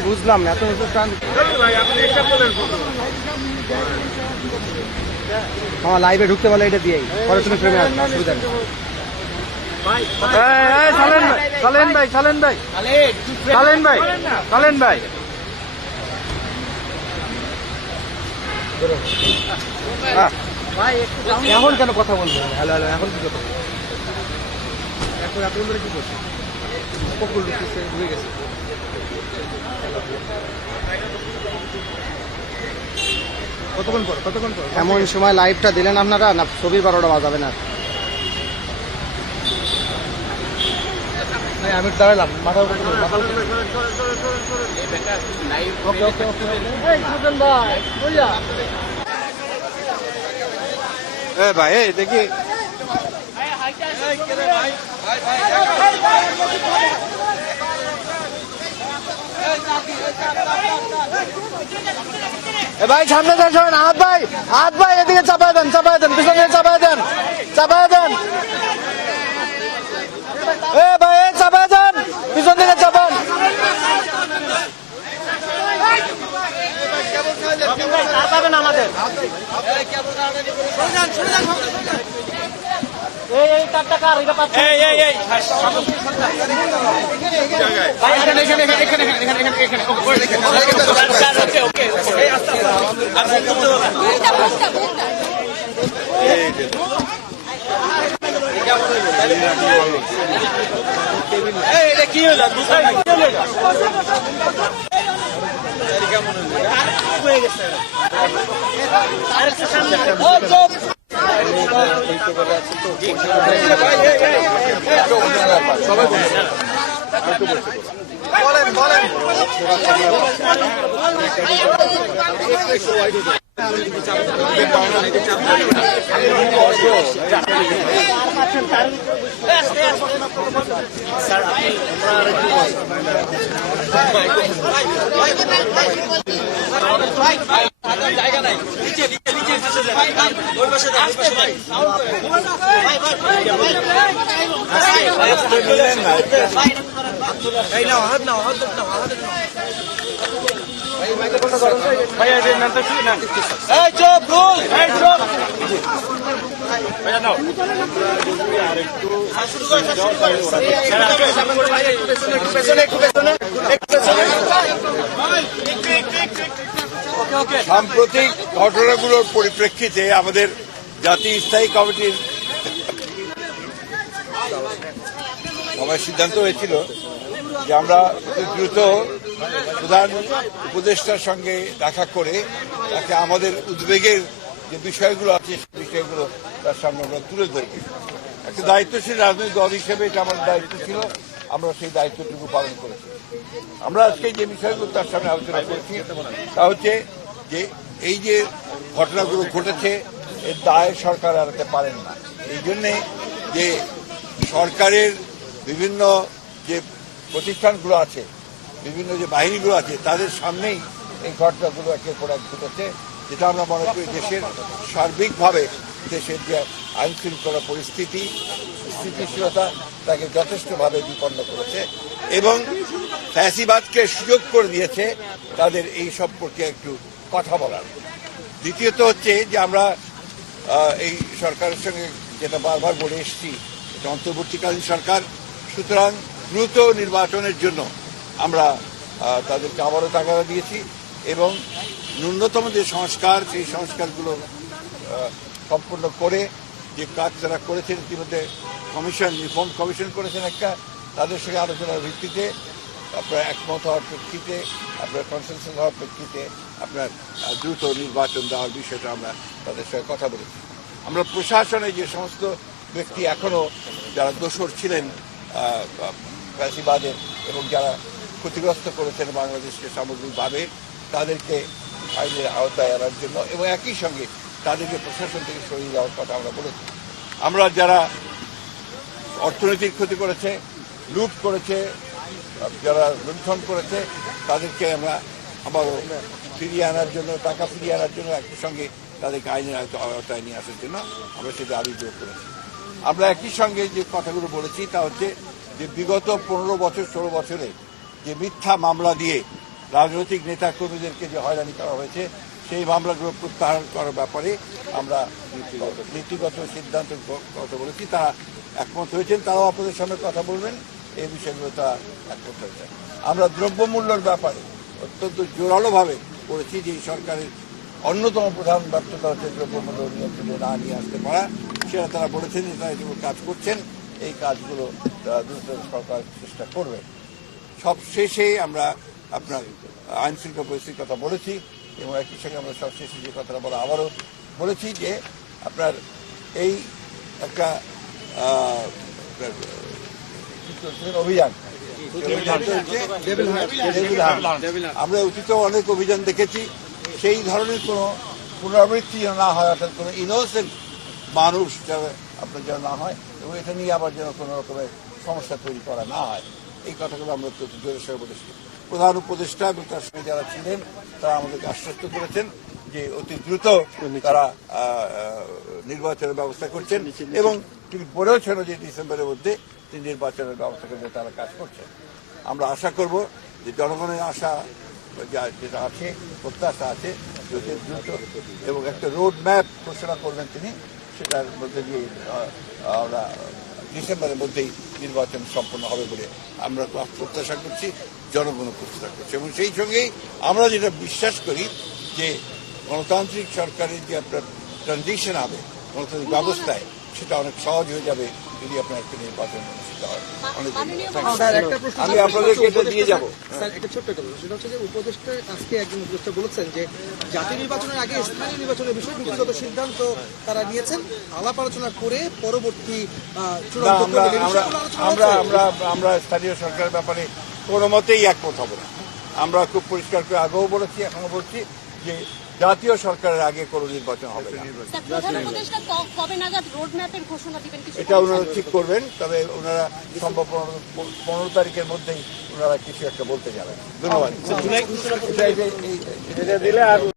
আমি বুঝলাম না এত উঁচু টান আমার লাইভে ঢুকতে বলে এটা দিয়েই পরে তুমি প্রেমে আসবে অসুবিধা নেই। সালেন ভাই সালেন ভাই সালেন ভাই সালেন ভাই। সালেন ভাই। আহ, এখন কেন কথা বলব? হ্যালো হ্যালো এখন কি কথা? এখন কি করছে পকুল ঢুকে গেছে। কতক্ষণ পর? কতক্ষণ পর? এমন সময় লাইভটা দিলেন আপনারা? না ছবির বারোটা বাজাবে না আমি দাঁড়ালাম। মাথা ওকে, ওকে, ওকে। এ ভাই এই দেখি। ভাই? সামনে যান সবাই হাত ভাই হাত ভাই এদিকে চাপায় দেন চাপায় দেন পিছনে চাপায় দেন চাপায় দেন এ ভাই এ চাপায় দেন পিছন দিকে চাপান আমাদের এই এই টাকা এই এই এই ভাই এখানে এখানে এখানে এখানে এখানে এখানে এখানে ওকে ওকে বুঝটা বুঝটা বুঝটা কি হলো বলেন। বলেন এই চুপ রুল এই চুপ সাম্প্রতিক ঘটনাগুলোর পরিপ্রেক্ষিতে আমাদের জাতীয় স্থায়ী কমিটির সবাই সিদ্ধান্ত হয়েছিল যে আমরা দ্রুত প্রধান উপদেষ্টার সঙ্গে দেখা করে তাকে আমাদের উদ্বেগের যে বিষয়গুলো আছে, সেই বিষয়গুলো তার সামনে আমরা তুলে ধরব। একটা দায়িত্বশীল রাজনৈতিক দল হিসেবে এটা আমার দায়িত্ব ছিল, আমরা সেই দায়িত্বটুকু পালন করেছি। আমরা আজকে যে বিষয়গুলো তার সামনে আলোচনা করেছি, তা হচ্ছে যে এই যে ঘটনাগুলো ঘটেছে, এর দায় সরকার এড়াতে পারেন না। এই জন্যে যে সরকারের বিভিন্ন যে প্রতিষ্ঠানগুলো আছে, বিভিন্ন যে বাহিনীগুলো আছে, তাদের সামনেই এই ঘটনাগুলো একে পর এক ঘটেছে যেটা আমরা মনে করি দেশের সার্বিকভাবে দেশের যে আইন শৃঙ্খলা পরিস্থিতি, স্থিতিশীলতা, তাকে যথেষ্টভাবে বিপন্ন করেছে এবং ফ্যাসিবাদকে সুযোগ করে দিয়েছে তাদের এই সম্পর্কে একটু কথা বলার। দ্বিতীয়ত হচ্ছে যে আমরা এই সরকারের সঙ্গে যেটা বারবার বলে এসেছি অন্তর্বর্তীকালীন সরকার সুতরাং দ্রুত নির্বাচনের জন্য আমরা তাদেরকে আবারও টাকা দিয়েছি এবং ন্যূনতম যে সংস্কার, সেই সংস্কারগুলো সম্পূর্ণ করে যে কাজ তারা করেছেন, ইতিমধ্যে কমিশন, রিফর্ম কমিশন করেছেন একটা, তাদের সঙ্গে আলোচনার ভিত্তিতে, আপনার একমত হওয়ার প্রেক্ষিতে, আপনার কনসেন্সাস হওয়ার প্রেক্ষিতে আপনার দ্রুত নির্বাচন দেওয়ার বিষয়টা আমরা তাদের সঙ্গে কথা বলেছি। আমরা প্রশাসনে যে সমস্ত ব্যক্তি এখনও যারা দোষর ছিলেন ফ্যাসিবাদের এবং যারা ক্ষতিগ্রস্ত করেছেন বাংলাদেশকে সামগ্রিকভাবে, তাদেরকে আইনের আওতায় আনার জন্য এবং একই সঙ্গে তাদেরকে প্রশাসন থেকে সরিয়ে দেওয়ার কথা আমরা বলেছি। আমরা যারা অর্থনৈতিক ক্ষতি করেছে, লুট করেছে, যারা লুণ্ঠন করেছে, তাদেরকে আমরা আবারও ফিরিয়ে আনার জন্য, টাকা ফিরিয়ে আনার জন্য একই সঙ্গে তাদেরকে আইনের আওতায় নিয়ে আসার জন্য আমরা সেটা দাবি জোর করেছি। আমরা একই সঙ্গে যে কথাগুলো বলেছি, তা হচ্ছে যে বিগত পনেরো বছর, ষোলো বছরে যে মিথ্যা মামলা দিয়ে রাজনৈতিক নেতা কর্মীদেরকে যে হয়রানি করা হয়েছে, সেই মামলাগুলো প্রত্যাহার করার ব্যাপারে আমরা নীতিগত সিদ্ধান্ত কথা বলেছি। তারা একমত হয়েছেন, তারাও আপনাদের সামনে কথা বলবেন। এই বিষয়গুলো তারা একমত হয়েছেন। আমরা দ্রব্যমূল্যের ব্যাপারে অত্যন্ত জোরালোভাবে বলেছি যে সরকারের অন্যতম প্রধান ব্যর্থতা হচ্ছে দ্রব্যমূল্য নিয়ন্ত্রণে না নিয়ে আসতে পারা। সেটা তারা বলেছেন যে তারা যেগুলো কাজ করছেন, এই কাজগুলো তারা দ্রুত সরকার চেষ্টা করবে সব শেষে আমরা আপনার আইন শৃঙ্খলা পরিস্থিতির কথা বলেছি এবং একই সঙ্গে আমরা সব শেষে যে কথাটা বলা আবারও বলেছি যে আপনার এই একটা? অভিযান। আমরা অতীতেও অনেক অভিযান দেখেছি সেই ধরনের কোনো পুনরাবৃত্তি না হয় অর্থাৎ কোনো ইনোসেন্ট মানুষ যেন আপনার যেন না হয়, এবং এটা নিয়ে আবার যেন কোনো রকমের সমস্যা তৈরি করা না হয়। এই কথাগুলো আমরা অত্যন্ত জোরের সঙ্গে বলেছি। প্রধান উপদেষ্টা এবং তার সঙ্গে যারা ছিলেন, তারা আমাদেরকে আশ্বস্ত করেছেন যে অতি দ্রুত তারা নির্বাচনের ব্যবস্থা করছেন এবং তিনি বলেওছেন যে ডিসেম্বরের মধ্যে তিনি নির্বাচনের ব্যবস্থা করতে তারা কাজ করছেন। আমরা আশা করব যে জনগণের আশা যেটা আছে, প্রত্যাশা আছে দ্রুত এবং একটা রোড ম্যাপ ঘোষণা করবেন তিনি সেটার মধ্যে দিয়ে আমরা ডিসেম্বরের মধ্যেই নির্বাচন সম্পন্ন হবে বলে আমরা প্রত্যাশা করছি জনগণও প্রত্যাশা করছে। এবং সেই সঙ্গেই আমরা যেটা বিশ্বাস করি যে গণতান্ত্রিক সরকারের যে আপনার ট্রানজিশন হবে গণতান্ত্রিক ব্যবস্থায় সেটা অনেক সহজ হয়ে যাবে যদি আপনার একটা নির্বাচন অনুষ্ঠিত হয়। অনেক স্যার, একটা প্রশ্ন আমি আপনাদেরকে এটা দিয়ে উপদেষ্টা- স্যার একটা ছোট্ট সেটা হচ্ছে যে উপদেষ্টা আজকে একজন উপদেষ্টা বলেছেন যে জাতীয় নির্বাচনের আগে স্থানীয় নির্বাচনের বিষয়ে নীতিগত সিদ্ধান্ত তারা নিয়েছেন। আলাপ আলোচনা করে পরবর্তী চূড়ান্ত আমরা আমরা আমরা স্থানীয় সরকারের ব্যাপারে কোনো মতেই একমত হব না। আমরা খুব পরিষ্কার করে আগেও বলেছি এখনও বলছি যে জাতীয় সরকারের আগে কোনো নির্বাচন হবে না। এটা ওনারা ঠিক করবেন তবে ওনারা সম্ভব পনেরো- পনেরো তারিখের মধ্যেই ওনারা কিছু একটা বলতে যাবেন। ধন্যবাদ।